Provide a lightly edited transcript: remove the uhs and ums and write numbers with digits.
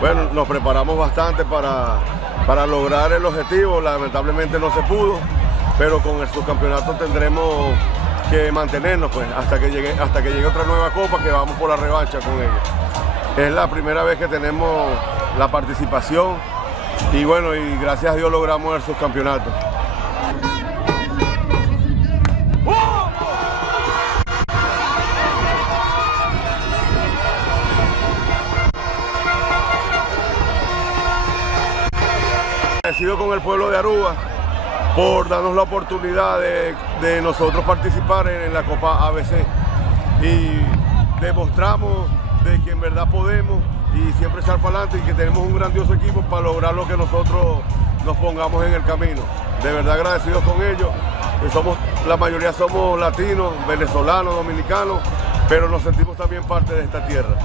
Bueno, nos preparamos bastante para lograr el objetivo. Lamentablemente no se pudo, pero con el subcampeonato tendremos que mantenernos pues, hasta que llegue otra nueva copa, que vamos por la revancha con ellos. Es la primera vez que tenemos la participación y bueno, y gracias a Dios logramos el subcampeonato. Agradecido con el pueblo de Aruba por darnos la oportunidad de nosotros participar en la Copa ABC y demostramos de que en verdad podemos y siempre echar para adelante y que tenemos un grandioso equipo para lograr lo que nosotros nos pongamos en el camino. De verdad agradecidos con ellos, la mayoría somos latinos, venezolanos, dominicanos, pero nos sentimos también parte de esta tierra.